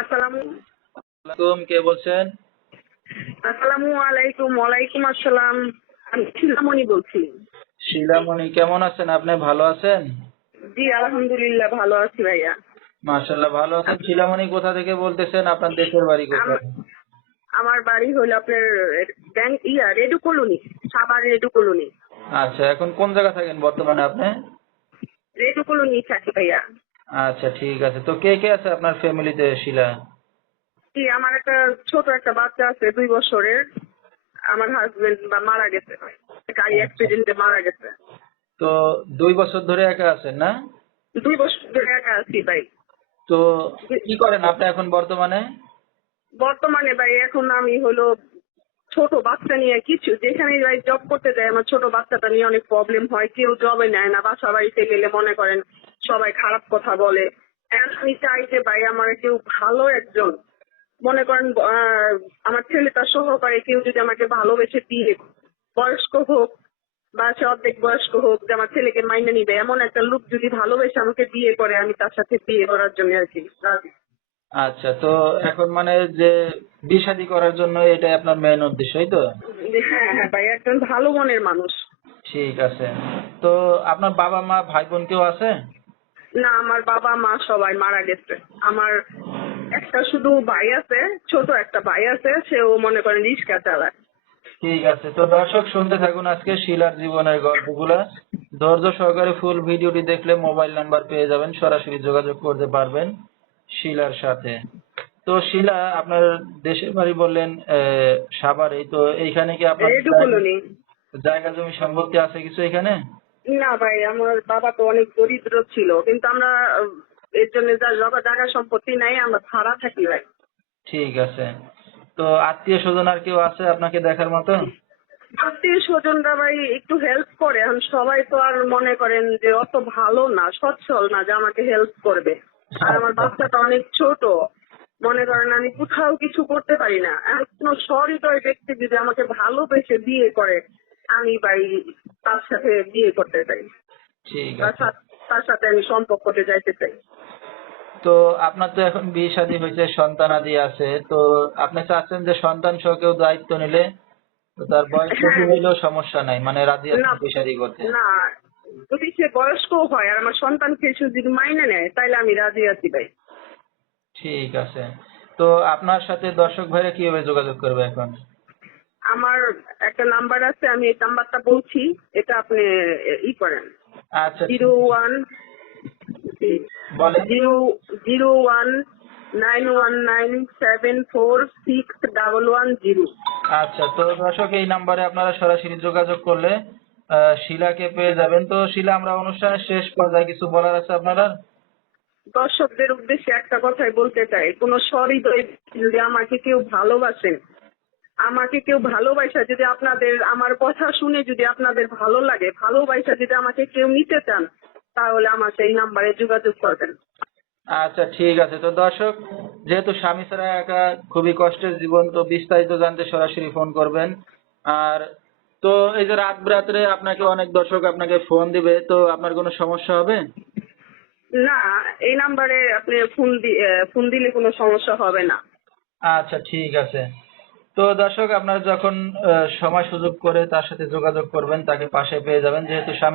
আসসালামু আলাইকুম কে বলছেন? আসসালামু আলাইকুম ওয়ালাইকুম আসসালাম। আমি শিলামণি বলছি। শিলামণি কেমন আছেন? আপনি ভালো আছেন? জি আলহামদুলিল্লাহ ভালো আছি ভাইয়া। মাশাল্লাহ ভালো আছেন। শিলামণি কোথা থেকে বলতেছেন? আপনার দেশের বাড়ি কোথায়? আমার বাড়ি হলো আপনার ব্যাংক ইয়া রেডু কলোনি সাবার রেডু কলোনি। আচ্ছা এখন কোন জায়গা থাকেন বর্তমানে আপনি? রেডু কলোনি থাকি ভাইয়া। আচ্ছা ঠিক আছে। তো কে কে আছে আপনার ফ্যামিলিতে শিলা? জি আমার একটা ছোট একটা বাচ্চা আছে দুই বছরের। আমার হাজবেন্ড বা মারা গেছে। গাড়ি অ্যাক্সিডেন্টে মারা গেছে। তো দুই বছর ধরে একা আছেন না? দুই বছর ধরে একা আছি ভাই। তো কি করেন আপনি এখন বর্তমানে? বর্তমানে ভাই এখন আমি হলো ছোট বাচ্চা নিয়ে কিছু যেখানে ভাই জব করতে যাই আমার ছোট বাচ্চাটা নিয়ে অনেক প্রবলেম হয়। কেউ জবে নেয় না বাসা বাড়িতে গেলে মনে করেন সবাই খারাপ কথা বলে। আমি চাই যে ভাই আমার কেউ ভালো একজন মনে করেন আমার ছেলেটা সহকারে কেউ যদি আমাকে ভালোবেসে দিয়ে বয়স্ক হোক বা সে অর্ধেক বয়স্ক হোক যে আমার ছেলেকে মাইনে নিবে এমন একটা লোক যদি ভালোবেসে আমাকে বিয়ে করে আমি তার সাথে বিয়ে করার জন্য আর কি। আচ্ছা তো এখন মানে যে বিশাদি করার জন্য এটাই আপনার মেইন উদ্দেশ্যই তো? হ্যাঁ হ্যাঁ ভাই একজন ভালো মনের মানুষ। ঠিক আছে। তো আপনার বাবা মা ভাই বোন কেউ আছে? না আমার বাবা মা সবাই মারা গেছে। আমার একটা শুধু ভাই আছে ছোট একটা ভাই আছে সেও মনে করেন রিক্সা চালায়। ঠিক আছে তো দর্শক শুনতে থাকুন আজকে শিলার জীবনের গল্পগুলা। ধৈর্য সহকারে ফুল ভিডিওটি দেখলে মোবাইল নাম্বার পেয়ে যাবেন সরাসরি যোগাযোগ করতে পারবেন শিলার সাথে। তো শিলা আপনার দেশের বাড়ি বললেন সাভারে তো এইখানে কি আপনার জায়গা জমি সম্পত্তি আছে কিছু এখানে? না ভাই আমার বাবা তো অনেক দরিদ্র ছিল কিন্তু আমরা এর জন্য যা জায়গা সম্পত্তি নাই আমরা ভাড়া থাকি ভাই। ঠিক আছে। তো আত্মীয় স্বজন আর কেউ আছে আপনাকে দেখার মতো? আত্মীয় স্বজনরা ভাই একটু হেল্প করে এখন সবাই তো আর মনে করেন যে অত ভালো না সচ্ছল না যে আমাকে হেল্প করবে। আর আমার বাচ্চাটা অনেক ছোট মনে করেন আমি কোথাও কিছু করতে পারি না। এখন কোনো সহৃদয় ব্যক্তি যদি আমাকে ভালোবেসে বিয়ে করে আমি ভাই তার সাথে বিয়ে করতে চাই। ঠিক তার আছে। সাথে তার সাথে আমি সম্পর্কতে যাইতে চাই। তো আপনার তো এখন বিয়ে শাদী হয়েছে সন্তানাদি আছে। তো আপনি চাচ্ছেন যে সন্তান সহ কেউ দায়িত্ব নিলে তো তার বয়স বেশি হইলেও সমস্যা নাই মানে রাজি হ্যাঁ। আছেন বিয়ে শাদী করতে। না যদি সে বয়স্ক হয় আর আমার সন্তানকে সে যদি মাইনে নেয় তাহলে আমি রাজি আছি ভাই। ঠিক আছে। তো আপনার সাথে দর্শক ভাইরা কীভাবে যোগাযোগ করবে এখন? আমার একটা নাম্বার আছে আমি এই নাম্বারটা বলছি এটা আপনি ই করেন। আচ্ছা। Zero one zero zero one nine one nine seven four six double one zero. আচ্ছা তো দর্শক এই নাম্বারে আপনারা সরাসরি যোগাযোগ করলে শিলাকে পেয়ে যাবেন। তো শিলা আমরা অনুষ্ঠানের শেষ পর্যায়ে কিছু বলার আছে আপনারা? দর্শকদের উদ্দেশ্যে একটা কথাই বলতে চাই কোনো সহৃদয় যদি আমাকে কেউ ভালোবাসেন আমাকে কেউ ভালোবাসা যদি আপনাদের আমার কথা শুনে যদি আপনাদের ভালো লাগে ভালোবাসা যদি আমাকে কেউ নিতে চান তাহলে আমার সেই নাম্বারে যোগাযোগ করবেন। আচ্ছা ঠিক আছে। তো দর্শক যেহেতু স্বামী ছাড়া একা খুবই কষ্টের জীবন তো বিস্তারিত জানতে সরাসরি ফোন করবেন। আর তো এই যে রাত রাত্রে আপনাকে অনেক দর্শক আপনাকে ফোন দিবে তো আপনার কোনো সমস্যা হবে? না এই নাম্বারে আপনি ফোন ফোন দিলে কোনো সমস্যা হবে না। আচ্ছা ঠিক আছে। তো দর্শক, আপনারা যখন সময় সুযোগ করে তার সাথে যোগাযোগ করবেন, তাকে পাশে পেয়ে যাবেন। যেহেতু স্বামী